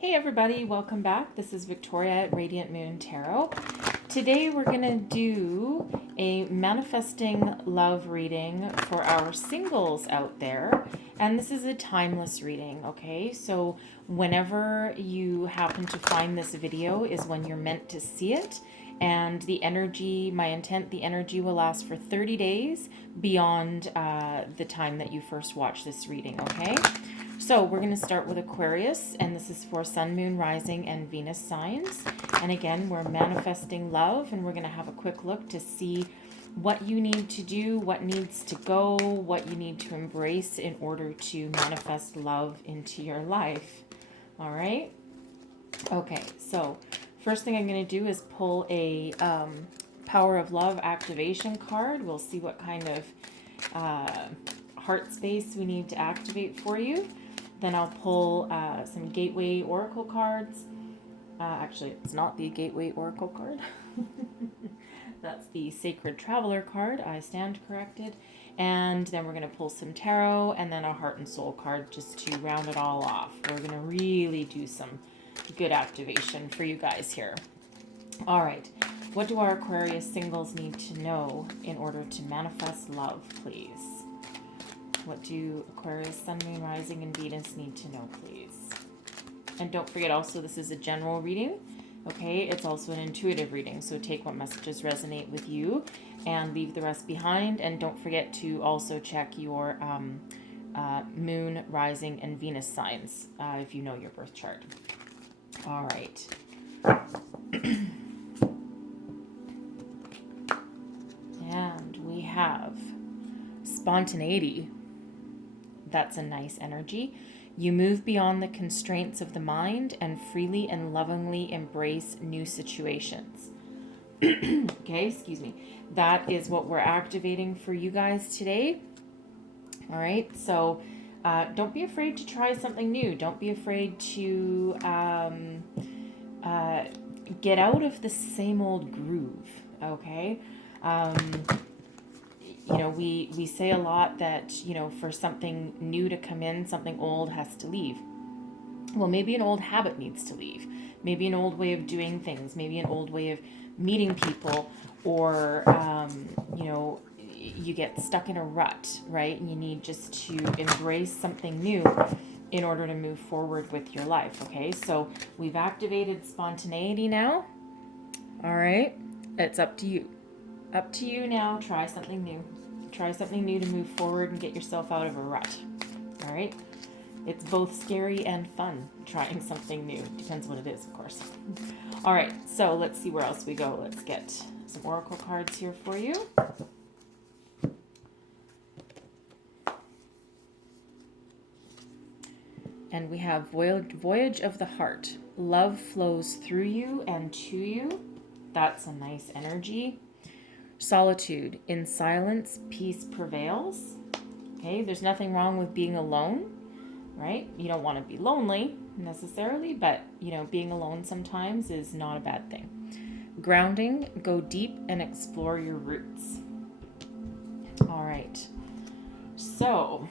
Hey everybody, welcome back. This is Victoria at Radiant Moon Tarot. Today we're going to do a manifesting love reading for our singles out there. And this is a timeless reading, okay? So whenever you happen to find this video is when you're meant to see it. And the energy, my intent, the energy will last for 30 days beyond the time that you first watch this reading, okay? So we're going to start with Aquarius, and this is for Sun, Moon, Rising, and Venus signs. And again, we're manifesting love, and we're going to have a quick look to see what you need to do, what needs to go, what you need to embrace in order to manifest love into your life. All right? Okay, so first thing I'm going to do is pull a Power of Love activation card. We'll see what kind of heart space we need to activate for you. Then I'll pull some Gateway Oracle cards. Actually, it's not the Gateway Oracle card. That's the Sacred Traveler card. I stand corrected. And then we're going to pull some Tarot and then a Heart and Soul card just to round it all off. We're going to really do some good activation for you guys here. All right. What do our Aquarius singles need to know in order to manifest love, please? What do Aquarius, Sun, Moon, Rising, and Venus need to know, please? And don't forget also, this is a general reading, okay? It's also an intuitive reading, so take what messages resonate with you and leave the rest behind. And don't forget to also check your Moon, Rising, and Venus signs if you know your birth chart. All right. And we have spontaneity. That's a nice energy. You move beyond the constraints of the mind and freely and lovingly embrace new situations. Okay, excuse me. That is what we're activating for you guys today. All right, so don't be afraid to try something new. Don't be afraid to get out of the same old groove, okay? You know, we say a lot that, you know, for something new to come in, something old has to leave. Well, maybe an old habit needs to leave. Maybe an old way of doing things. Maybe an old way of meeting people. Or, you know, you get stuck in a rut, right? And you need just to embrace something new in order to move forward with your life, okay? So we've activated spontaneity now. All right? It's up to you. Up to you now. Try something new. Try something new to move forward and get yourself out of a rut. All right? It's both scary and fun trying something new. Depends what it is, of course. All right, so let's see where else we go. Let's get some oracle cards here for you. And we have Voyage of the Heart. Love flows through you and to you. That's a nice energy. Solitude. In silence, peace prevails. Okay, there's nothing wrong with being alone, right? You don't want to be lonely necessarily, but, you know, being alone sometimes is not a bad thing. Grounding. Go deep and explore your roots. All right. So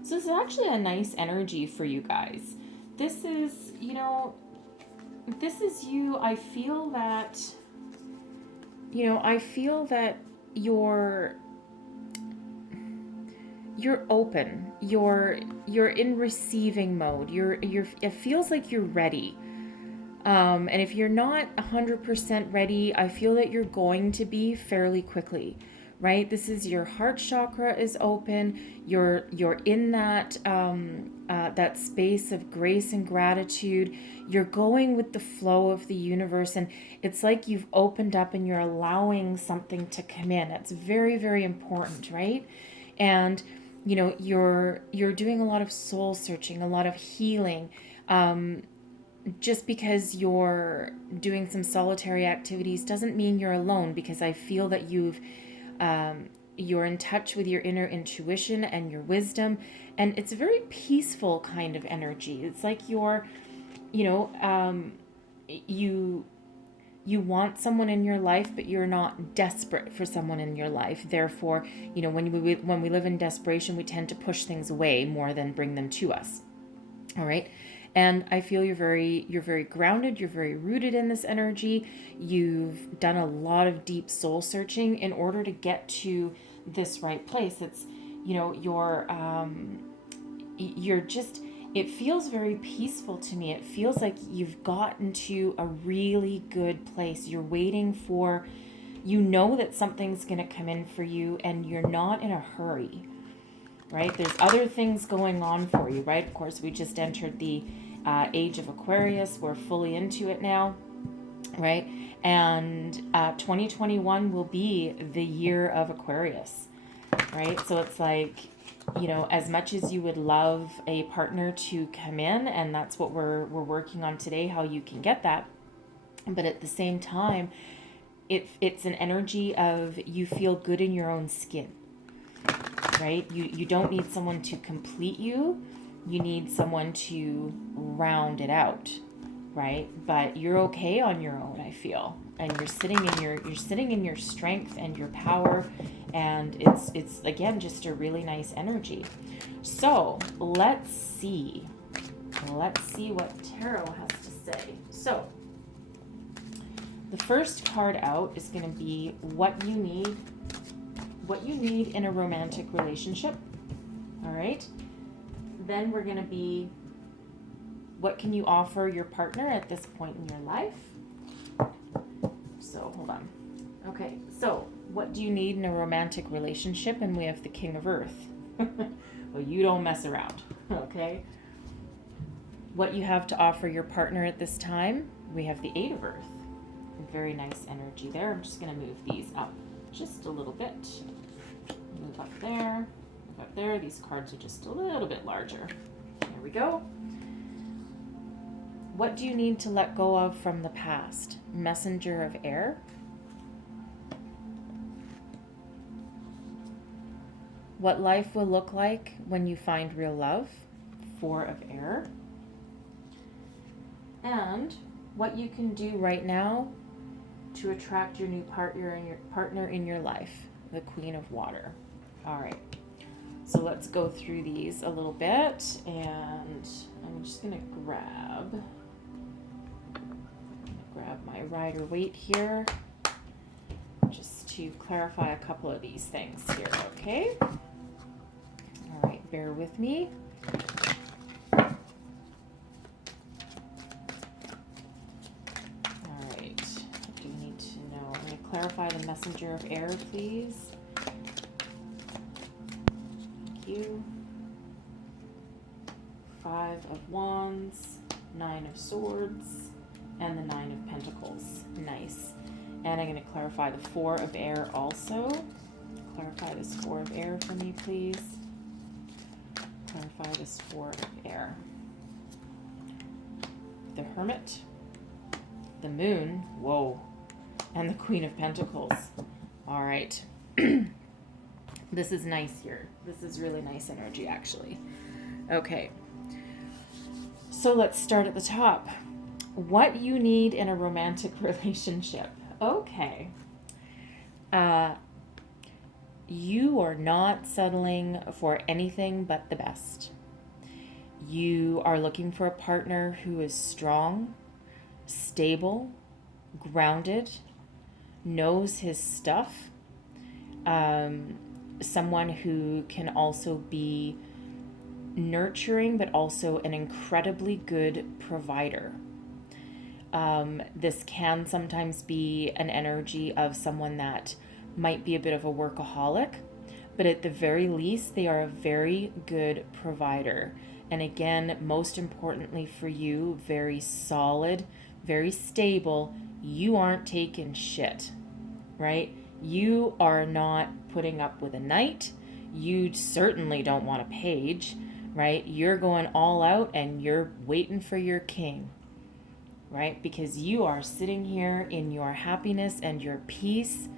this is actually a nice energy for you guys. This is, you know, this is you. I feel that, you know, I feel that you're open. You're in receiving mode. It feels like you're ready. And if you're not 100% ready, I feel that you're going to be fairly quickly, right? This is your heart chakra is open. You're in that that space of grace and gratitude. You're going with the flow of the universe, and it's like you've opened up and you're allowing something to come in. That's very, very important, right? And you know, you're doing a lot of soul searching, a lot of healing. Just because you're doing some solitary activities doesn't mean you're alone, because I feel that you're in touch with your inner intuition and your wisdom, and it's a very peaceful kind of energy. It's like you're, you know, you want someone in your life, but you're not desperate for someone in your life. Therefore, you know, when we live in desperation, we tend to push things away more than bring them to us. All right. And I feel you're very grounded, you're very rooted in this energy. You've done a lot of deep soul searching in order to get to this right place. It's, you're just, it feels very peaceful to me. It feels like you've gotten to a really good place. You're waiting for, you know that something's going to come in for you and you're not in a hurry, right? There's other things going on for you, right? Of course, we just entered the age of Aquarius. We're fully into it now, right? And 2021 will be the year of Aquarius, right? So it's like, as much as you would love a partner to come in, and that's what we're working on today, how you can get that. But at the same time, it's an energy of you feel good in your own skin, right? You don't need someone to complete you. You need someone to round it out, right? But you're okay on your own, I feel. And you're sitting in your strength and your power, and it's again just a really nice energy. So, let's see what tarot has to say. So, the first card out is going to be what you need in a romantic relationship. All right? Then we're going to be what can you offer your partner at this point in your life? So, hold on. Okay, so what do you need in a romantic relationship? And we have the King of Earth. Well, you don't mess around, okay? What you have to offer your partner at this time? We have the Eight of Earth. Very nice energy there. I'm just going to move these up just a little bit. Move up there, move up there. These cards are just a little bit larger. There we go. What do you need to let go of from the past? Messenger of Air. What life will look like when you find real love? Four of Air. And what you can do right now to attract your new partner in your life, the Queen of Water. All right. So let's go through these a little bit, and I'm just going to grab my Rider-Waite here just to clarify a couple of these things here, okay? All right, bear with me. All right, what do we need to know? I'm going to clarify the Messenger of Air, please. Thank you. Five of Wands, Nine of Swords, and the Nine of Pentacles. Nice. And I'm going to clarify the Four of Air also. Clarify this Four of Air for me, please. Clarify this Four of Air. The Hermit, the Moon, whoa, and the Queen of Pentacles. All right. This is nice here. This is really nice energy, actually. Okay. So let's start at the top. What you need in a romantic relationship. Okay. You are not settling for anything but the best. You are looking for a partner who is strong, stable, grounded, knows his stuff, someone who can also be nurturing, but also an incredibly good provider. This can sometimes be an energy of someone that might be a bit of a workaholic, but at the very least, they are a very good provider. And again, most importantly for you, very solid, very stable. You aren't taking shit, right? You are not putting up with a knight. You certainly don't want a page, right? You're going all out and you're waiting for your king, right? Because you are sitting here in your happiness and your peace.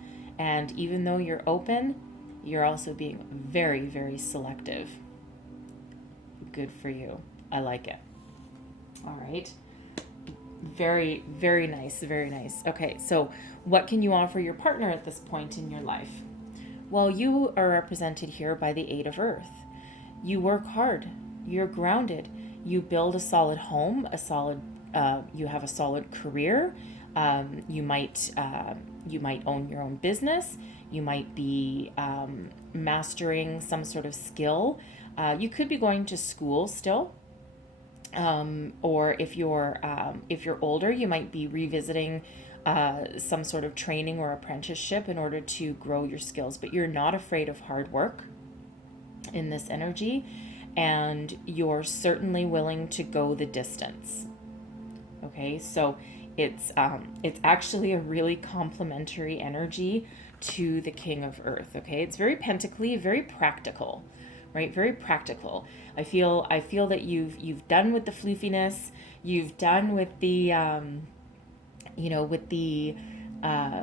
And even though you're open, you're also being very, very selective. Good for you. I like it. All right. Very, very nice. Very nice. Okay, so what can you offer your partner at this point in your life? Well, you are represented here by the Eight of Earth. You work hard. You're grounded. you build a solid home, you have a solid career. You might own your own business. You might be mastering some sort of skill. You could be going to school still. Or if you're older, you might be revisiting some sort of training or apprenticeship in order to grow your skills. But you're not afraid of hard work in this energy, and you're certainly willing to go the distance. Okay, so it's actually a really complementary energy to the King of Earth. Okay, it's very pentacly, very practical, right? Very practical. I feel that you've done with the floofiness, you've done with the with the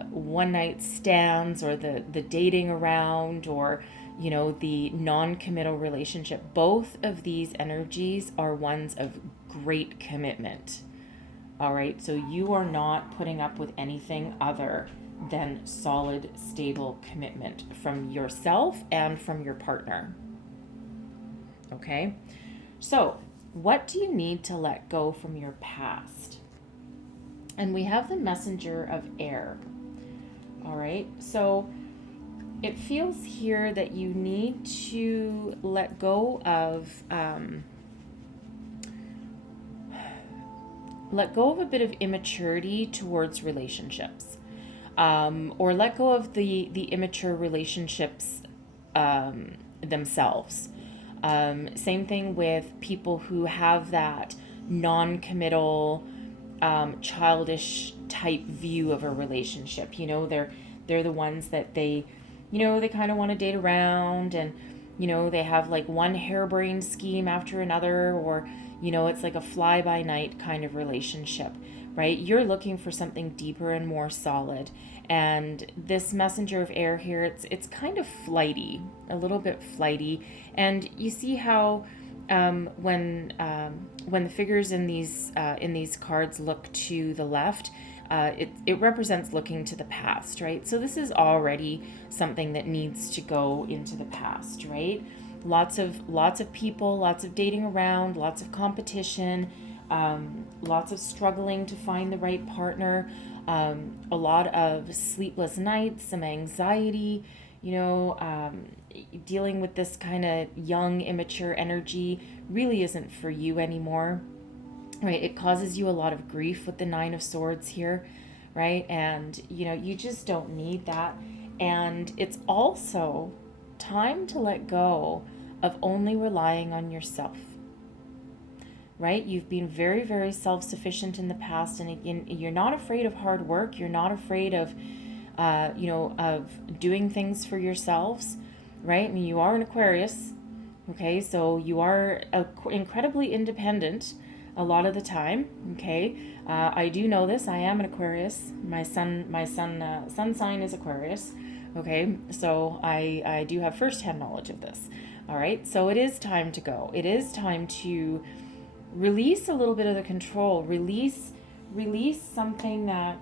one night stands, or the dating around, or the non-committal relationship. Both of these energies are ones of great commitment. All right, so you are not putting up with anything other than solid, stable commitment from yourself and from your partner. Okay, so what do you need to let go from your past? And we have the messenger of air. All right, so it feels here that you need to let go of a bit of immaturity towards relationships, or let go of the immature relationships themselves. Same thing with people who have that non-committal, childish type view of a relationship. They're the ones that they kind of want to date around, and they have like one harebrained scheme after another, or it's like a fly-by-night kind of relationship, right? You're looking for something deeper and more solid. And this messenger of air here, it's kind of flighty, a little bit flighty. And you see how when the figures in these cards look to the left, it represents looking to the past, right? So this is already something that needs to go into the past, right? Lots of people, lots of dating around, lots of competition, lots of struggling to find the right partner, a lot of sleepless nights, some anxiety, dealing with this kind of young, immature energy really isn't for you anymore, right? It causes you a lot of grief with the Nine of Swords here, right? And, you just don't need that. And it's also time to let go of only relying on yourself, right? You've been very, very self-sufficient in the past, and you're not afraid of hard work. You're not afraid of, of doing things for yourselves, right? I mean, you are an Aquarius, okay? So you are incredibly independent a lot of the time, okay? I do know this. I am an Aquarius. My sun sign is Aquarius, okay? So I do have firsthand knowledge of this. All right, so it is time to go. It is time to release a little bit of the control. Release something that,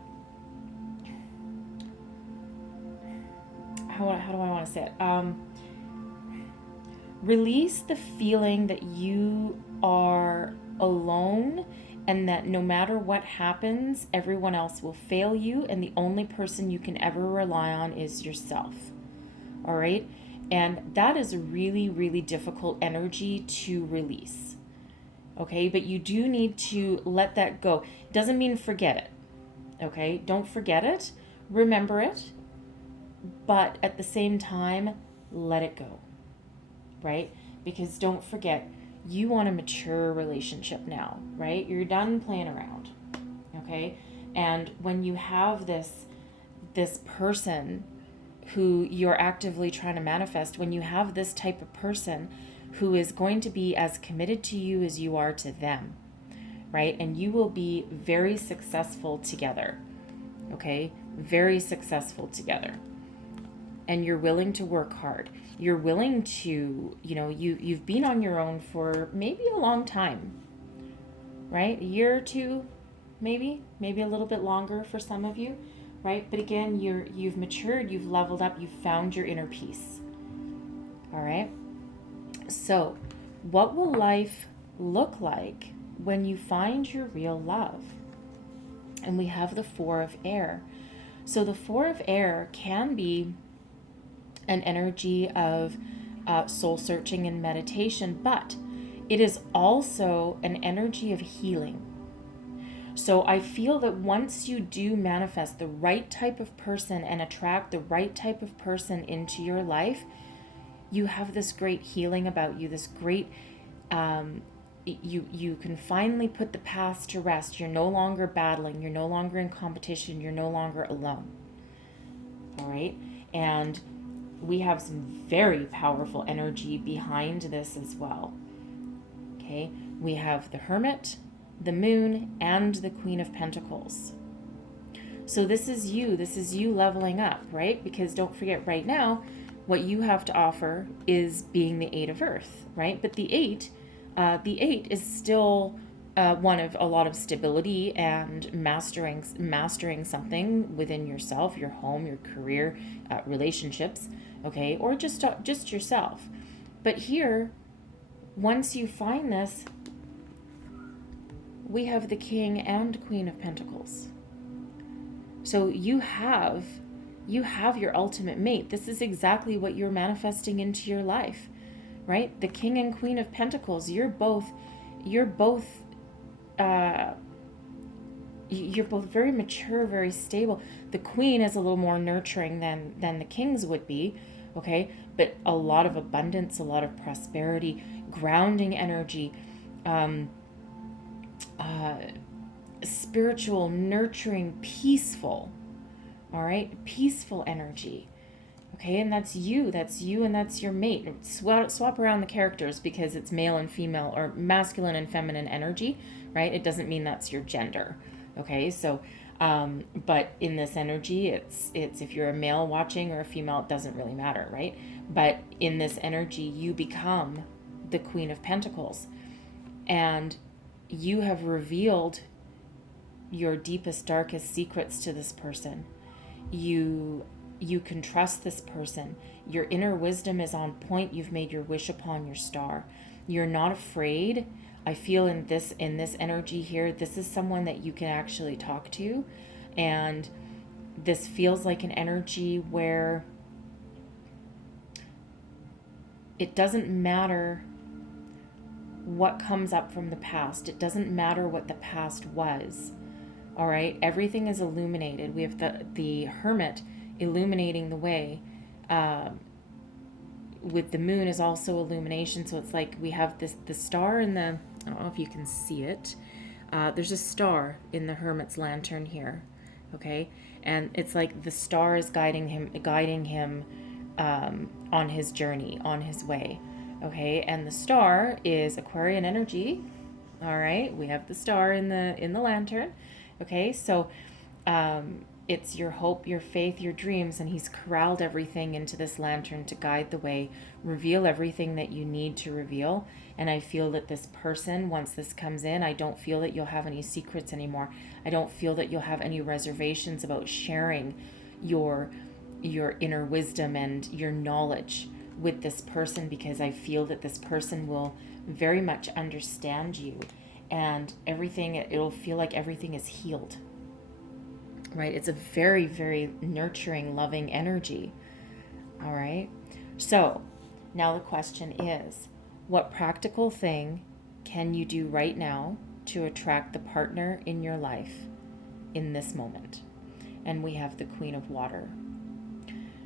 how do I want to say it? Release the feeling that you are alone, and that no matter what happens, everyone else will fail you, and the only person you can ever rely on is yourself. All right? And that is a really, really difficult energy to release. Okay? But you do need to let that go. It doesn't mean forget it. Okay? Don't forget it. Remember it. But at the same time, let it go. Right? Because don't forget, you want a mature relationship now, right? You're done playing around. Okay? And when you have this person who you're actively trying to manifest, when you have this type of person who is going to be as committed to you as you are to them, right? And you will be very successful together, okay? Very successful together. And you're willing to work hard. You're willing to, you've been on your own for maybe a long time, right? A year or two, maybe a little bit longer for some of you. Right? But again, you've matured, you've leveled up, you've found your inner peace. All right? So, what will life look like when you find your real love? And we have the Four of Air. So the Four of Air can be an energy of soul searching and meditation, but it is also an energy of healing. So I feel that once you do manifest the right type of person and attract the right type of person into your life, you have this great healing about you, this great, you can finally put the past to rest. You're no longer battling. You're no longer in competition. You're no longer alone. All right. And we have some very powerful energy behind this as well. Okay. We have the Hermit, the Moon, and the Queen of Pentacles. So this is you leveling up, right? Because don't forget, right now, what you have to offer is being the Eight of Earth, right? But the eight is still one of a lot of stability and mastering something within yourself, your home, your career, relationships, okay, or just yourself. But here, once you find this, we have the King and Queen of Pentacles. So you have your ultimate mate. This is exactly what you're manifesting into your life, right? The King and Queen of Pentacles. You're both very mature, very stable. The Queen is a little more nurturing than the Kings would be, okay? But a lot of abundance, a lot of prosperity, grounding energy, spiritual, nurturing, peaceful, all right? Peaceful energy, okay? And that's you, and that's your mate. Swap around the characters because it's male and female, or masculine and feminine energy, right? It doesn't mean that's your gender, okay? So, but in this energy, it's if you're a male watching or a female, it doesn't really matter, right? But in this energy, you become the Queen of Pentacles, and you have revealed your deepest, darkest secrets to this person. You can trust this person. Your inner wisdom is on point. You've made your wish upon your star. You're not afraid. I feel in this energy here, this is someone that you can actually talk to, and this feels like an energy where it doesn't matter what comes up from the past. It doesn't matter what the past was. All right, everything is illuminated. We have the Hermit illuminating the way. With the Moon is also illumination. So it's like we have the star in the, I don't know if you can see it. There's a star in the Hermit's lantern here, okay? And it's like the star is guiding him on his journey, on his way, okay? And the star is Aquarian energy. All right, we have the star in the lantern. Okay, so it's your hope, your faith, your dreams, and he's corralled everything into this lantern to guide the way, reveal everything that you need to reveal. And I feel that this person, once this comes in, I don't feel that you'll have any secrets anymore. I don't feel that you'll have any reservations about sharing your inner wisdom and your knowledge with this person, because I feel that this person will very much understand you, and it'll feel like everything is healed, right? It's a very, very nurturing, loving energy. All right. So now the question is, what practical thing can you do right now to attract the partner in your life in this moment? And we have the Queen of Water.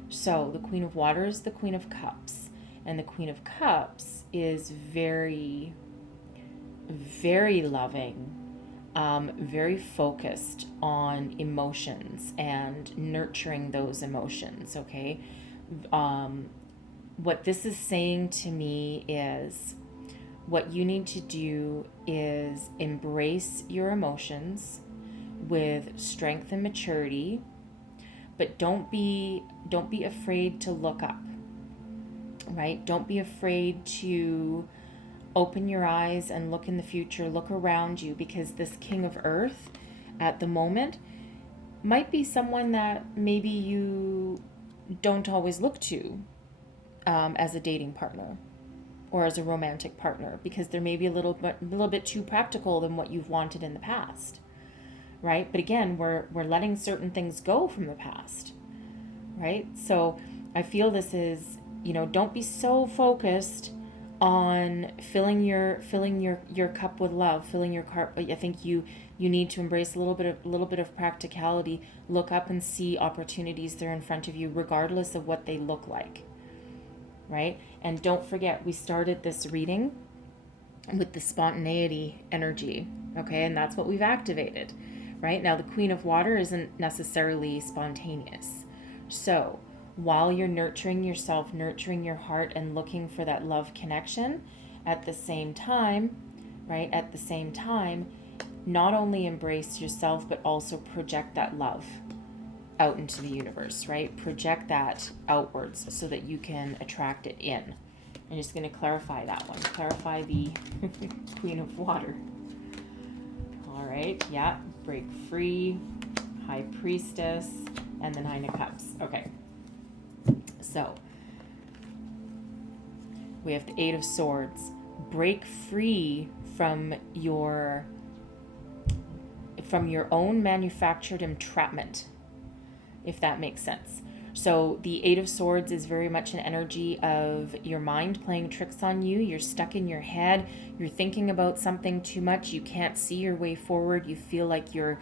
So the Queen of Water is the Queen of Cups, and the Queen of Cups is very, very loving, very focused on emotions and nurturing those emotions, okay? What this is saying to me is what you need to do is embrace your emotions with strength and maturity, but don't be afraid to look up, right? Don't be afraid to open your eyes and look in the future, look around you, because this King of Earth at the moment might be someone that maybe you don't always look to as a dating partner, or as a romantic partner, because they're maybe a little bit too practical than what you've wanted in the past, right? But again, we're letting certain things go from the past, right? So I feel this is, don't be so focused on filling your cup with love, filling your cup. I think you need to embrace a little bit of practicality. Look up and see opportunities that are in front of you, regardless of what they look like, right? And don't forget, we started this reading with the spontaneity energy, okay? And that's what we've activated, right? Now, the Queen of Water isn't necessarily spontaneous. So while you're nurturing yourself, nurturing your heart, and looking for that love connection, at the same time, right? At the same time, not only embrace yourself, but also project that love out into the universe, right? Project that outwards so that you can attract it in. I'm just going to clarify that one. Clarify the Queen of Water. All right. Yeah. Break free, High Priestess, and the Nine of Cups. Okay. So we have the Eight of Swords. Break free from your own manufactured entrapment, if that makes sense. So the Eight of Swords is very much an energy of your mind playing tricks on you. You're stuck in your head. You're thinking about something too much. You can't see your way forward. You feel like you're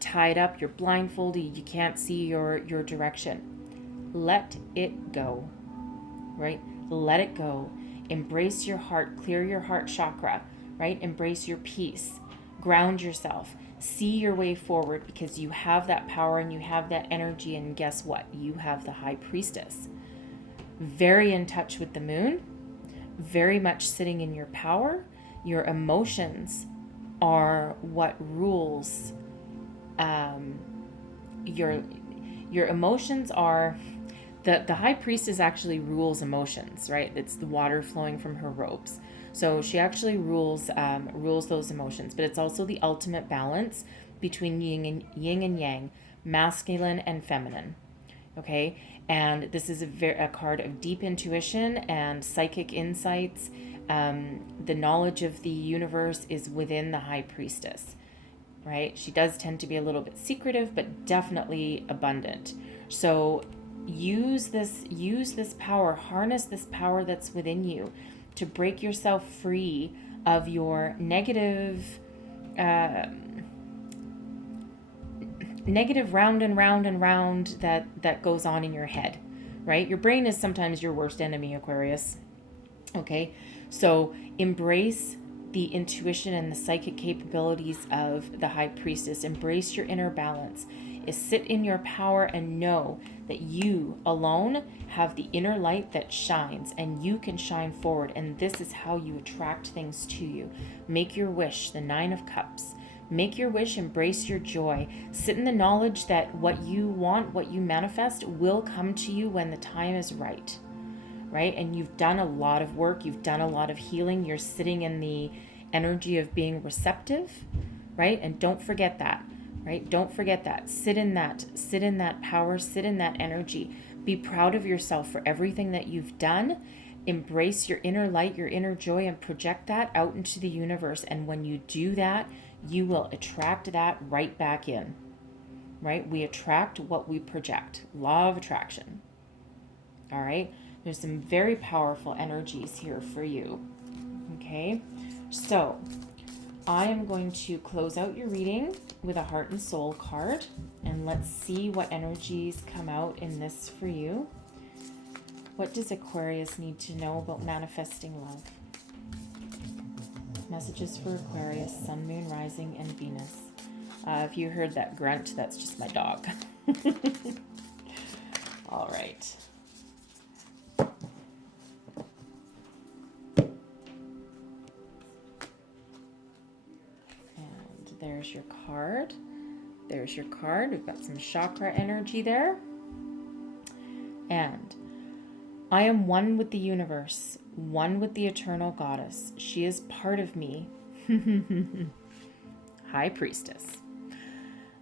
tied up. You're blindfolded. You can't see your direction. Let it go, right? Let it go. Embrace your heart. Clear your heart chakra, right? Embrace your peace. Ground yourself. See your way forward, because you have that power and you have that energy. And guess what? You have the High Priestess. Very in touch with the moon. Very much sitting in your power. Your emotions are what rules. Your emotions are... The High Priestess actually rules emotions, right? It's the water flowing from her robes. So she actually rules those emotions, but it's also the ultimate balance between yin and yang, masculine and feminine. Okay, and this is a card of deep intuition and psychic insights. The knowledge of the universe is within the High Priestess, right? She does tend to be a little bit secretive, but definitely abundant. So use this power, harness this power that's within you to break yourself free of your negative round and round and round that goes on in your head, right? Your brain is sometimes your worst enemy, Aquarius. Okay, so embrace the intuition and the psychic capabilities of the High Priestess. Embrace your inner balance. Sit in your power and know that you alone have the inner light that shines, and you can shine forward. And this is how you attract things to you. Make your wish, the Nine of Cups. Make your wish, embrace your joy. Sit in the knowledge that what you want, what you manifest, will come to you when the time is right. Right? And you've done a lot of work. You've done a lot of healing. You're sitting in the energy of being receptive, right? And don't forget that. Right? Don't forget that. Sit in that power, sit in that energy. Be proud of yourself for everything that you've done. Embrace your inner light, your inner joy, and project that out into the universe. And when you do that, you will attract that right back in. Right? We attract what we project. Law of attraction. All right? There's some very powerful energies here for you. Okay? So, I am going to close out your reading with a Heart and Soul card, and let's see what energies come out in this for you. What does Aquarius need to know about manifesting love? Messages for Aquarius, Sun, Moon, Rising, and Venus. If you heard that grunt, that's just my dog. All right. There's your card. There's your card. We've got some chakra energy there. And I am one with the universe, one with the eternal goddess. She is part of me. High Priestess.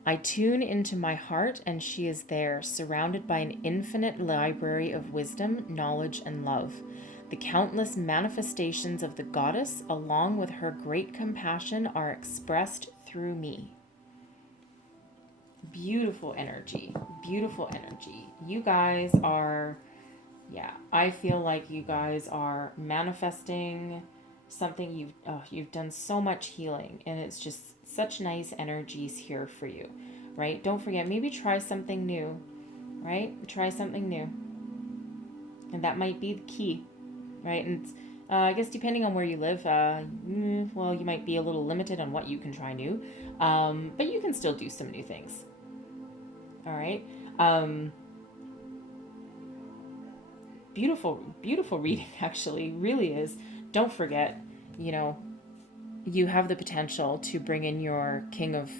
I tune into my heart, and she is there, surrounded by an infinite library of wisdom, knowledge, and love. The countless manifestations of the goddess, along with her great compassion, are expressed through me. Beautiful energy. Beautiful energy. You guys are, I feel like you guys are manifesting something. You've done so much healing, and it's just such nice energies here for you, right? Don't forget, maybe try something new, right? Try something new. And that might be the key, right? And I guess depending on where you live, well, you might be a little limited on what you can try new, but you can still do some new things. All right. Beautiful, beautiful reading, actually, really is. Don't forget, you have the potential to bring in your king of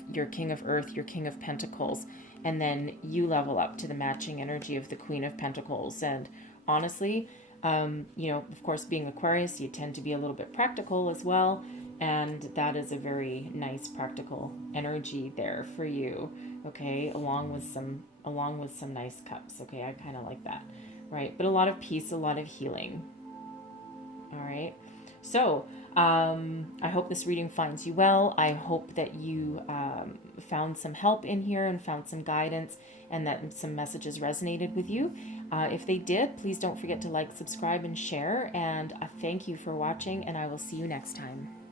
earth, your king of pentacles, and then you level up to the matching energy of the queen of pentacles. And honestly, of course, being Aquarius, you tend to be a little bit practical as well, and that is a very nice practical energy there for you. Okay, along with some nice cups. Okay, I kind of like that, right? But a lot of peace, a lot of healing. All right. So I hope this reading finds you well. I hope that you found some help in here and found some guidance, and that some messages resonated with you. If they did, please don't forget to like, subscribe, and share. And thank you for watching, and I will see you next time.